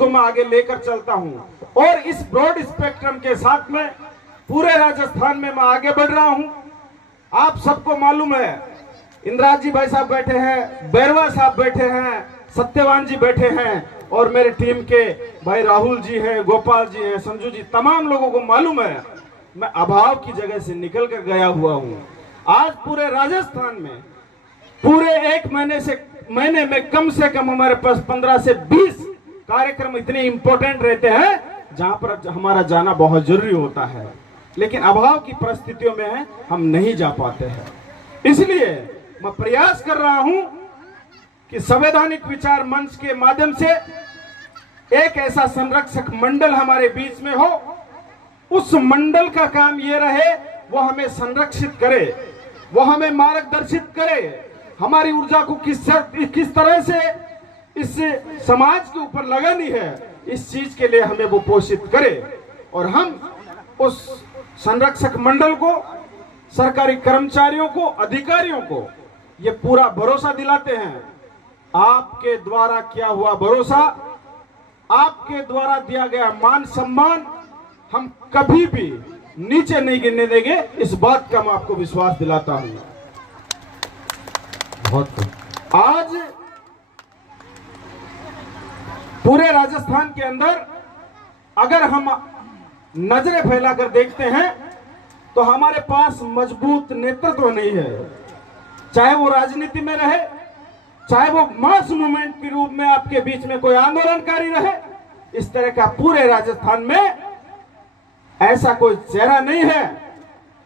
को मैं आगे लेकर चलता हूं और इस ब्रॉड स्पेक्ट्रम के साथ में पूरे राजस्थान में मैं आगे बढ़ रहा हूं। आप सबको मालूम है, इंद्राज जी भाई साहब बैठे हैं, बैरवा साहब बैठे हैं, सत्यवान जी बैठे हैं और मेरे टीम के भाई राहुल जी हैं, गोपाल जी हैं, संजू जी, तमाम लोगों को मालूम है मैं अभाव की जगह से निकल कर गया हुआ हूं। आज पूरे राजस्थान में पूरे एक महीने में कम से कम हमारे पास 15 से 20 कार्यक्रम इतने इंपॉर्टेंट रहते हैं जहां पर हमारा जाना बहुत जरूरी होता है, लेकिन अभाव की परिस्थितियों में हम नहीं जा पाते हैं। इसलिए मैं प्रयास कर रहा हूं कि संवैधानिक विचार मंच के माध्यम से एक ऐसा संरक्षक मंडल हमारे बीच में हो। उस मंडल का काम यह रहे वो हमें संरक्षित करे, वो हमें मार्गदर्शित करे, हमारी ऊर्जा को किस तरह से इस समाज के ऊपर लगानी है, इस चीज के लिए हमें वो पोषित करे। और हम उस संरक्षक मंडल को, सरकारी कर्मचारियों को, अधिकारियों को ये पूरा भरोसा दिलाते हैं, आपके द्वारा किया हुआ भरोसा, आपके द्वारा दिया गया मान सम्मान हम कभी भी नीचे नहीं गिरने देंगे। इस बात का मैं आपको विश्वास दिलाता हूं। आज पूरे राजस्थान के अंदर अगर हम नजरें फैलाकर देखते हैं तो हमारे पास मजबूत नेतृत्व नहीं है, चाहे वो राजनीति में रहे, चाहे वो मास मूवमेंट के रूप में आपके बीच में कोई आंदोलनकारी रहे। इस तरह का पूरे राजस्थान में ऐसा कोई चेहरा नहीं है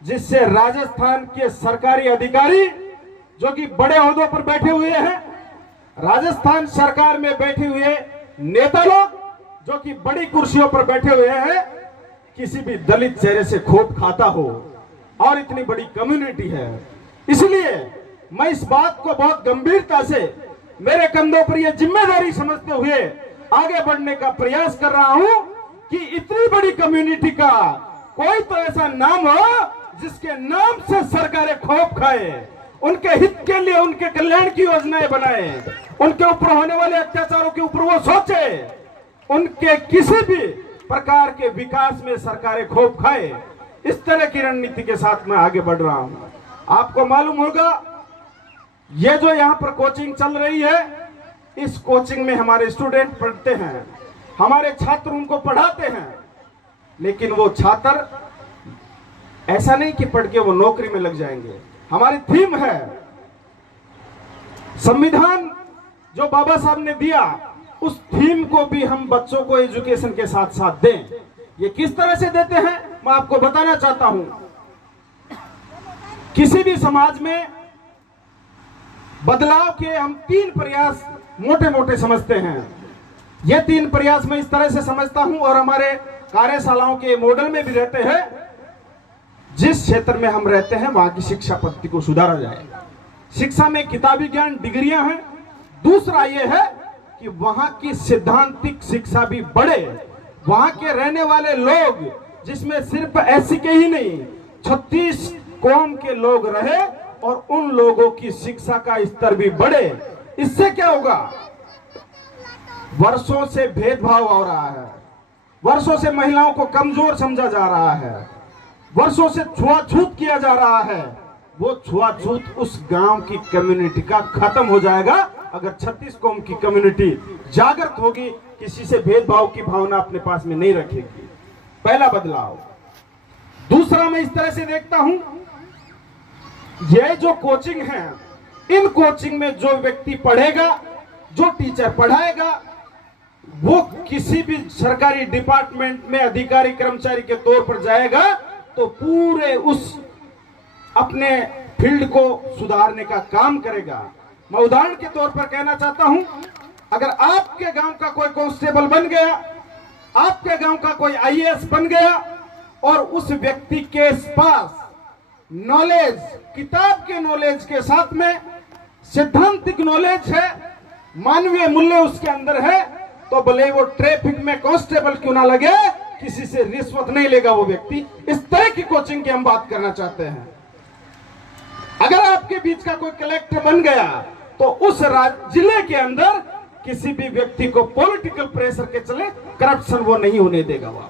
जिससे राजस्थान के सरकारी अधिकारी जो कि बड़े ओहदों पर बैठे हुए हैं, राजस्थान सरकार में बैठे हुए नेता लोग जो कि बड़ी कुर्सियों पर बैठे हुए हैं, किसी भी दलित चेहरे से खोट खाता हो। और इतनी बड़ी कम्युनिटी है, इसलिए मैं इस बात को बहुत गंभीरता से मेरे कंधों पर यह जिम्मेदारी समझते हुए आगे बढ़ने का प्रयास कर रहा हूं कि इतनी बड़ी कम्युनिटी का कोई तो ऐसा नाम हो जिसके नाम से सरकारें खौफ खाए, उनके हित के लिए उनके कल्याण की योजनाएं बनाए, उनके ऊपर होने वाले अत्याचारों के ऊपर वो सोचे, उनके किसी भी प्रकार के विकास में सरकारें खौफ खाए। इस तरह की रणनीति के साथ मैं आगे बढ़ रहा हूं। आपको मालूम होगा ये जो यहां पर कोचिंग चल रही है, इस कोचिंग में हमारे स्टूडेंट पढ़ते हैं, हमारे छात्र उनको पढ़ाते हैं, लेकिन वो छात्र ऐसा नहीं कि पढ़ के वो नौकरी में लग जाएंगे। हमारी थीम है संविधान जो बाबा साहब ने दिया, उस थीम को भी हम बच्चों को एजुकेशन के साथ साथ दें। ये किस तरह से देते हैं मैं आपको बताना चाहता हूं। किसी भी समाज में बदलाव के हम 3 प्रयास मोटे मोटे समझते हैं। ये 3 प्रयास मैं इस तरह से समझता हूं और हमारे कार्यशालाओं के मॉडल में भी रहते हैं। जिस क्षेत्र में हम रहते हैं वहां की शिक्षा पद्धति को सुधारा जाए। शिक्षा में किताबी ज्ञान, डिग्रियां हैं। दूसरा यह है कि वहां की सिद्धांतिक शिक्षा भी बढ़े, वहां के रहने वाले लोग, जिसमें सिर्फ एससी के ही नहीं 36 कौम के लोग रहे और उन लोगों की शिक्षा का स्तर भी बढ़े। इससे क्या होगा, वर्षों से भेदभाव हो रहा है, वर्षों से महिलाओं को कमजोर समझा जा रहा है, वर्षों से छुआछूत किया जा रहा है। वो छुआछूत उस गांव की कम्युनिटी का खत्म हो जाएगा अगर 36 कौम की कम्युनिटी जागृत होगी, किसी से भेदभाव की भावना अपने पास में नहीं रखेगी। पहला बदलाव। दूसरा मैं इस तरह से देखता हूं, ये जो कोचिंग है, इन कोचिंग में जो व्यक्ति पढ़ेगा, जो टीचर पढ़ाएगा, वो किसी भी सरकारी डिपार्टमेंट में अधिकारी कर्मचारी के तौर पर जाएगा तो पूरे उस अपने फील्ड को सुधारने का काम करेगा। मैं उदाहरण के तौर पर कहना चाहता हूं, अगर आपके गांव का कोई कांस्टेबल बन गया, आपके गांव का कोई आईएएस बन गया और उस व्यक्ति के पास नॉलेज, किताब के नॉलेज के साथ में सिद्धांतिक नॉलेज है, मानवीय मूल्य उसके अंदर है, तो भले वो ट्रैफिक में कांस्टेबल क्यों ना लगे, किसी से रिश्वत नहीं लेगा वो व्यक्ति। इस तरह की कोचिंग की हम बात करना चाहते हैं। अगर आपके बीच का कोई कलेक्टर बन गया तो उस जिले के अंदर किसी भी व्यक्ति को पॉलिटिकल प्रेशर के चले करप्शन वो नहीं होने देगा। वो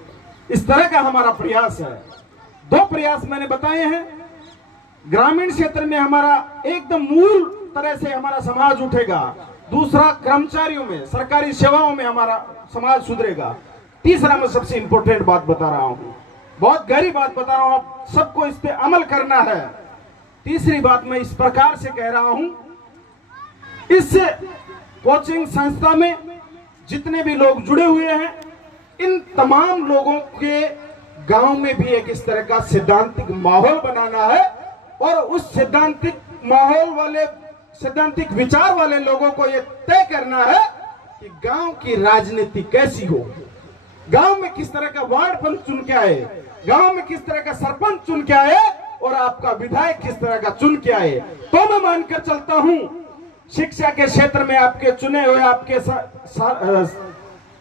इस तरह का हमारा प्रयास है। दो प्रयास मैंने बताए हैं। ग्रामीण क्षेत्र में हमारा एकदम मूल तरह से हमारा समाज उठेगा। दूसरा, कर्मचारियों में, सरकारी सेवाओं में हमारा समाज सुधरेगा। तीसरा, मैं सबसे इंपॉर्टेंट बात बता रहा हूं, बहुत गहरी बात बता रहा हूं, आप सबको इस पे अमल करना है। तीसरी बात मैं इस प्रकार से कह रहा हूं, इस कोचिंग संस्था में जितने भी लोग जुड़े हुए हैं, इन तमाम लोगों के गांव में भी एक इस तरह का सिद्धांतिक माहौल बनाना है और उस सिद्धांतिक माहौल वाले, सिद्धांतिक विचार वाले लोगों को यह तय करना है कि गांव की राजनीति कैसी हो, गांव में किस तरह का वार्ड पंच चुन के आए, गांव में किस तरह का सरपंच चुन के आए और आपका विधायक किस तरह का चुन के आए। तो मैं मानकर चलता हूं शिक्षा के क्षेत्र में आपके चुने हुए, आपके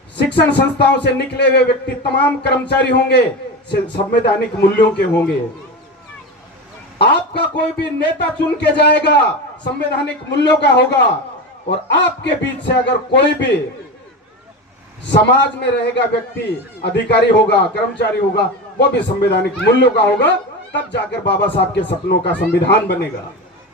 शिक्षण संस्थाओं से निकले हुए व्यक्ति तमाम कर्मचारी होंगे, संवैधानिक मूल्यों के होंगे। आपका कोई भी नेता चुन के जाएगा, संवैधानिक मूल्यों का होगा। और आपके बीच से अगर कोई भी समाज में रहेगा व्यक्ति, अधिकारी होगा, कर्मचारी होगा, वो भी संवैधानिक मूल्यों का होगा। तब जाकर बाबा साहब के सपनों का संविधान बनेगा।